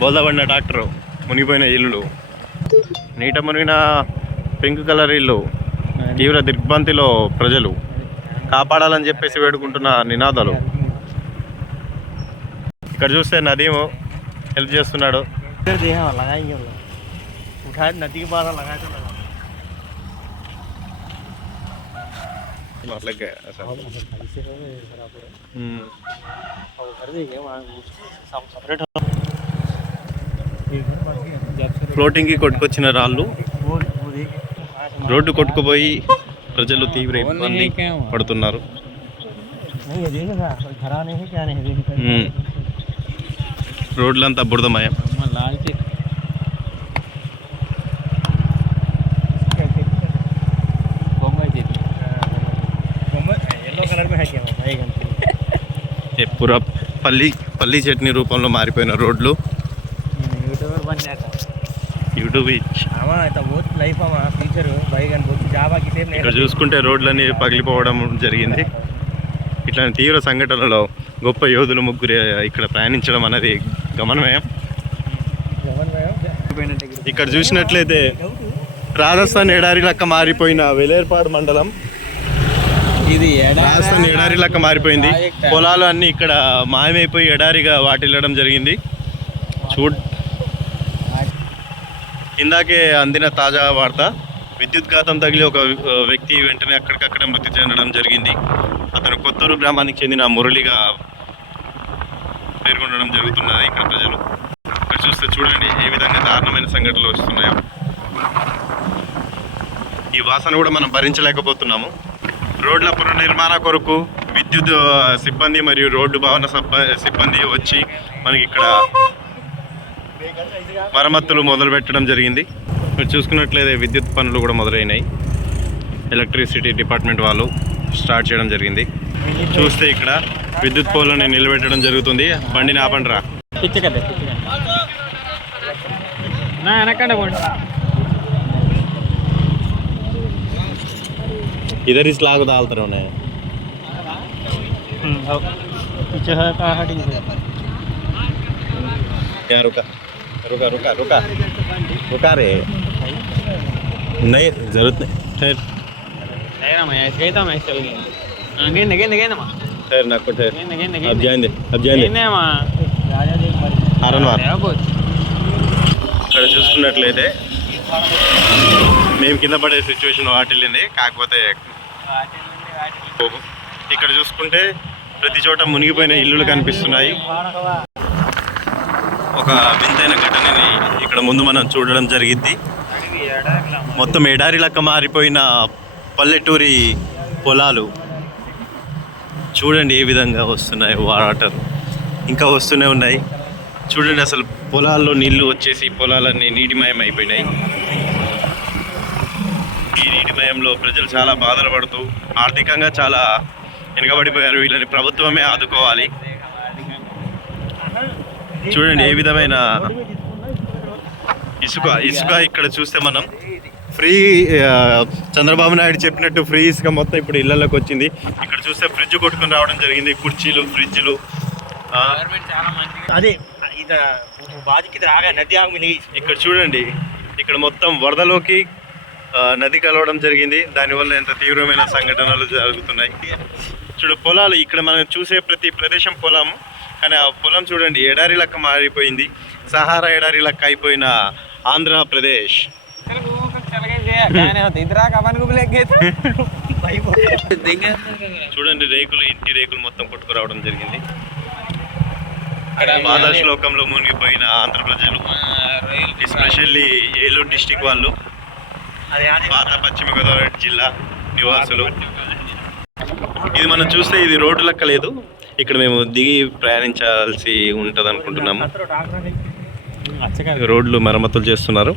బోల్దపడిన tractor, మునిగిపోయిన ఇల్లులు, నీట మునిగిన పింక్ కలర్ ఇల్లు, తీవ్ర దిగ్భ్రాంతిలో ప్రజలు, కాపాడాలని చెప్పేసి వేడుకుంటున్న నినాదాలు. ఇక్కడ చూస్తే నదీం హెల్ప్ చేస్తున్నాడు. नदी के बाहर लगा तो लगा लग गया ఫ్లోటింగ్కి కొట్టుకొచ్చిన రాళ్ళు రోడ్డు కొట్టుకుపోయి ప్రజలు తీవ్ర ఇబ్బంది పడుతున్నారు. రోడ్లంతా బురదమయం. పూరా పల్లి చట్నీ రూపంలో మారిపోయిన రోడ్లు. యూట్యూబ్ ఇక్కడ చూసుకుంటే రోడ్లన్నీ పగిలిపోవడం జరిగింది. ఇట్లాంటి తీవ్ర సంఘటనలో గొప్ప యోధులు ముగ్గురు ఇక్కడ ప్రయాణించడం అనేది గమనమయం. ఇక్కడ చూసినట్లయితే రాజస్థాన్ ఎడారి లెక్క మారిపోయిన వేలేర్పాడు మండలం ఇది రాజస్థాన్ ఎడారి లెక్క మారిపోయింది. పొలాలు అన్నీ ఇక్కడ మాయమైపోయి ఎడారిగా వాటిల్లడం జరిగింది. ఇందాకే అందిన తాజా వార్త, విద్యుత్ఘాతం తగిలి ఒక వ్యక్తి వెంటనే అక్కడికక్కడ మృతి చెందడం జరిగింది. అతను కొత్తూరు గ్రామానికి చెందిన మురళిగా పేర్కొనడం జరుగుతున్నది. ఇక్కడ ప్రజలు ఇక్కడ చూస్తే చూడండి ఏ విధంగా దారుణమైన సంఘటనలు వస్తున్నాయో. ఈ వాసన కూడా మనం భరించలేకపోతున్నాము. రోడ్ల పునర్నిర్మాణ కొరకు విద్యుత్ సిబ్బంది మరియు రోడ్డు భవన సిబ్బంది వచ్చి మనకి ఇక్కడ మరమ్మతులు మొదలు పెట్టడం జరిగింది. మీరు చూసుకున్నట్లయితే విద్యుత్ పనులు కూడా మొదలైనాయి. ఎలక్ట్రిసిటీ డిపార్ట్మెంట్ వాళ్ళు స్టార్ట్ చేయడం జరిగింది. చూస్తే ఇక్కడ విద్యుత్ పోల్ని నిలబెట్టడం జరుగుతుంది. బండిని ఆపండి రా. इधर इस लाग डालते रहो क्या रुका रुका रुका रुका रुका रे नहीं जरूरत नहीं ठहर ठहर ना को ठहर अब जाएंगे हारन वार ఇక్కడ చూసుకున్నట్లయితే మేము కింద పడే సిచ్యువేషన్ వాటిల్లింది. కాకపోతే ఇక్కడ చూసుకుంటే ప్రతి చోట మునిగిపోయిన ఇల్లులు కనిపిస్తున్నాయి. ఒక వింతైన ఘటనని ఇక్కడ ముందు మనం చూడడం జరిగింది. మొత్తం ఎడారి లెక్క మారిపోయిన పల్లెటూరి పొలాలు చూడండి ఏ విధంగా వస్తున్నాయి. వాటర్ ఇంకా వస్తూనే ఉన్నాయి. చూడండి అసలు పొలాల్లో నీళ్లు వచ్చేసి పొలాలన్నీ నీటిమయం అయిపోయినాయి. ఈ నీటిమయంలో ప్రజలు చాలా బాధలు పడుతూ ఆర్థికంగా చాలా వెనుకబడిపోయారు. వీళ్ళని ప్రభుత్వమే ఆదుకోవాలి. చూడండి ఏ విధమైన ఇసుక ఇక్కడ చూస్తే మనం ఫ్రీ చంద్రబాబు నాయుడు చెప్పినట్టు ఫ్రీ ఇసుక మొత్తం ఇప్పుడు ఇళ్లలోకి వచ్చింది. ఇక్కడ చూస్తే ఫ్రిడ్జ్ కొట్టుకుని రావడం జరిగింది. కుర్చీలు ఫ్రిడ్జ్లు అదే ఇక్కడ చూడండి. ఇక్కడ మొత్తం వరదలోకి నది కలవడం జరిగింది. దానివల్ల ఎంత తీవ్రమైన సంఘటనలు జరుగుతున్నాయి. పొలాలు ఇక్కడ మనం చూసే ప్రతి ప్రదేశం పొలం, కానీ ఆ పొలం చూడండి ఎడారి లెక్క మారిపోయింది. సహారా ఎడారి లెక్క అయిపోయిన ఆంధ్రప్రదేశ్. చూడండి రేకులు, ఇంటి రేకులు మొత్తం కొట్టుకురావడం జరిగింది. బాధా శ్లోకంలో మునిగిపోయిన ఆంధ్ర ప్రజలు, ఎస్పెషల్లీ ఏలూరు డిస్టిక్ వాళ్ళు, పాత పశ్చిమ గోదావరి జిల్లా నివాసులు. ఇది మనం చూస్తే ఇది రోడ్డు లెక్క లేదు. ఇక్కడ మేము దిగి ప్రయాణించాల్సి ఉంటుంది అనుకుంటున్నాము. రోడ్లు మరమ్మతులు చేస్తున్నారు.